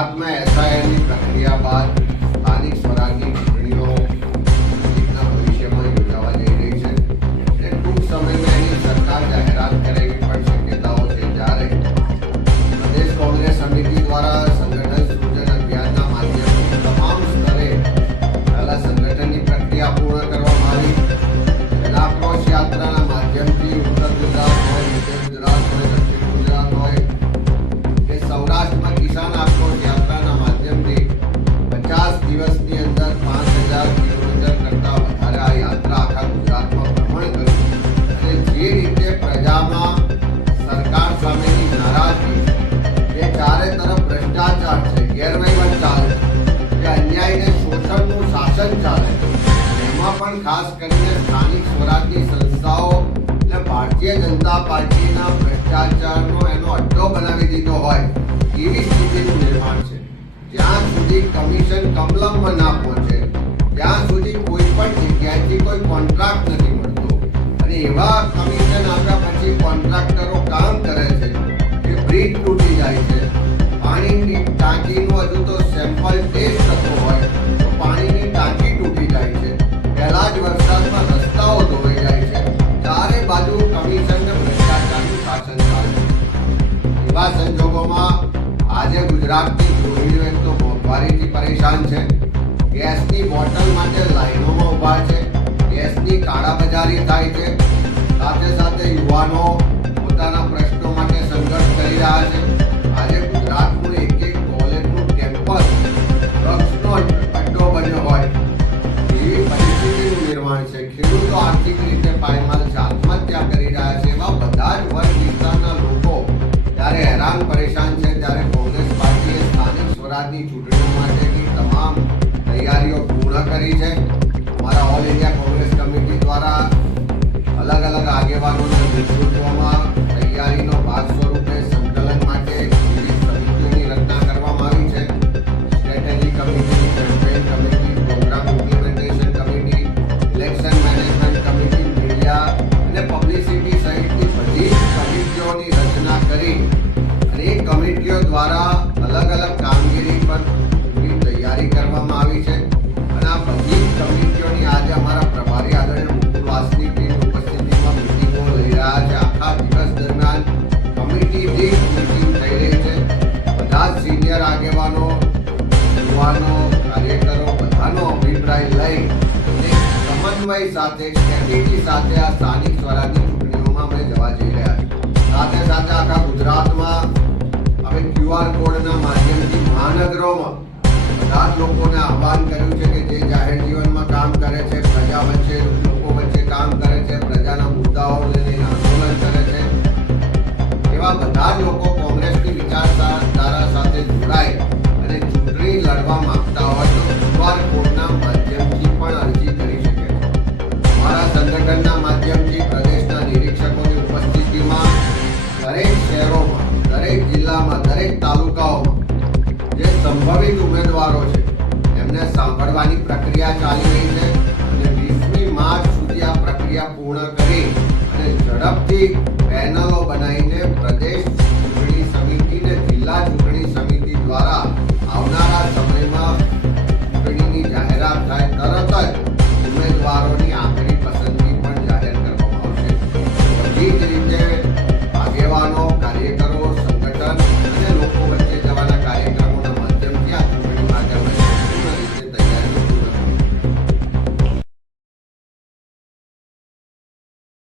में एसआईआરની પ્રક્રિયા બાદ સ્થાનિક સ્વરાજની ચૂંટણીઓ નજીકના ભવિષ્યમાં યોજાવા જઈ રહી છે અને ટૂંક સમયમાં એની સરકાર જાહેરાત કરે એવી પણ શક્યતાઓ છે। જ્યારે પ્રદેશ કોંગ્રેસ સમિતિ દ્વારા સંગઠન સૃજન અભિયાનના માધ્યમથી તમામ સ્તરે પહેલા સંગઠનની પ્રક્રિયા પૂર્ણ કરવામાં આવી। જનાક્રોશ યાત્રાના માધ્યમથી ઉત્તર ગુજરાત હોય, મધ્ય ગુજરાત હોય, દક્ષિણ ગુજરાત હોય કે સૌરાષ્ટ્રમાં કિસાન આક્રોશ યાત્રાના માધ્યમથી 50 દિવસની અંદર 5000 કિલોમીટર કરતાં વધારે આ યાત્રા આખા ગુજરાતમાં ભ્રમણ કર્યું અને જે રીતે પ્રજામાં સરકાર સામેની નારાજગી કે ચારે તરફ ભ્રષ્ટાચાર છે, ગેરવહીવટ ચાલે કે અન્યાય અને શોષણનું શાસન ચાલે, એમાં પણ ખાસ કરીને સ્થાનિક સ્વરાજની સંસ્થાઓ અને ભારતીય જનતા પાર્ટીના ભ્રષ્ટાચારનો એનો અડ્ડો બનાવી દીધો હોય એવી સ્થિતિનું નિર્માણ છે। જ્યાં સુધી કમિશન કમલમમાં ના પહોંચે ત્યાં સુધી કોઈ પણ જગ્યાએથી કોઈ કોન્ટ્રાક્ટ નથી મળતો અને એવા કમિશન આપ્યા પછી કોન્ટ્રાક્ટરો કામ કરે છે કે બ્રિજ તૂટી જાય છે, પાણીની ટાંકીનું હજુ તો સેમ્પલ ટેસ્ટ થતો હોય તો પાણીની ટાંકી તૂટી જાય છે, પહેલા જ વરસાદમાં રસ્તાઓ ધોવાઈ જાય છે, ચારે બાજુ કમિશન અને ભ્રષ્ટાચારનું શાસન ચાલે છે। એવા સંજોગોમાં આજે ગુજરાતની ગૃહિણીઓ એક તો મોંઘવારીથી પરેશાન છે, ગેસની બોટલ માટે લાઈનોમાં ઊભા છે, ગેસની કાળાબજારી થાય છે, સાથે સાથે યુવાનો પોતાના પ્રશ્નો માટે સંઘર્ષ કરી રહ્યા છે। આજે ગુજરાતનું એક કોલેજનું કેમ્પસ ડ્રગ્સનો અડ્ડો બન્યો હોય એવી પરિસ્થિતિનું નિર્માણ છે। ખેડૂતો આર્થિક રીતે પાયમાલ છે, આત્મહત્યા કરી રહ્યા છે। એવા બધા જ વર્ગ વિસ્તારના લોકો જ્યારે હેરાન પરેશાન છે ત્યારે કોંગ્રેસ પાર્ટીએ સ્થાનિક સ્વરાજની ચૂંટણીઓ માટેની તમામ તૈયારીઓ પૂર્ણ કરી છે। અમારા ઓલ ઇન્ડિયા કોંગ્રેસ કમિટી દ્વારા અલગ અલગ આગેવાનોના નેતૃત્વમાં તૈયારીનો ભાગ સ્વરૂપે સંકલન માટે વિવિધ સમિતિઓની રચના કરવામાં આવી છે। Strategy committee, campaign committee, programme implementation committee, election management committee, media અને પબ્લિસિટી સહિતની બધી જ કમિટીઓની રચના કરી અને એ કમિટીઓ દ્વારા અલગ અલગ કામગીરી પર તૈયારી કરવામાં આવી છે અને આ બધી જ કમિટીઓની આજે અમારા પ્રભારી આદરણીય મુકુલ વાસનિકની ઉપસ્થિતિમાં મિટિંગો લઈ રહ્યા છે। આખા દિવસ દરમિયાન કમિટી દીઠ મિટિંગ થઈ રહી છે। બધા જ સિનિયર આગેવાનો, યુવાનો, કાર્યકરો બધાનો અભિપ્રાય લઈ અને સમન્વય સાથે, સ્ટ્રેટેજી સાથે આ સ્થાનિક સ્વરાજની ચૂંટણીઓમાં અમે જવા જઈ રહ્યા છીએ। સાથે સાથે આખા ગુજરાતમાં હવે QR કોડના માધ્યમથી મહાનગરોમાં બધા જ લોકોને આહ્વાન કર્યું છે કે જે જાહેર જીવનમાં કામ કરે છે, પ્રજા વચ્ચે, લોકો વચ્ચે કામ કરે છે, પ્રજાના મુદ્દાઓ લઈને આંદોલન કરે છે, એવા બધા જ લોકો કોંગ્રેસની વિચારધારા સાથે જોડાય અને ચૂંટણી લડવા માંગતા હોય તો QR કોડના માધ્યમથી પણ અરજી કરી શકે છે। અમારા સંગઠનના માધ્યમથી પ્રદેશના નિરીક્ષકોની ઉપસ્થિતિમાં દરેક શહેરોમાં, દરેક જિલ્લામાં, દરેક તાલુકાઓમાં જે સંભવિત ઉમેદવારો છે એમને સાંભળવાની પ્રક્રિયા ચાલી રહી છે અને 20મી માર્ચ સુધી આ પ્રક્રિયા પૂર્ણ કરી અને ઝડપથી પેનલો બનાવીને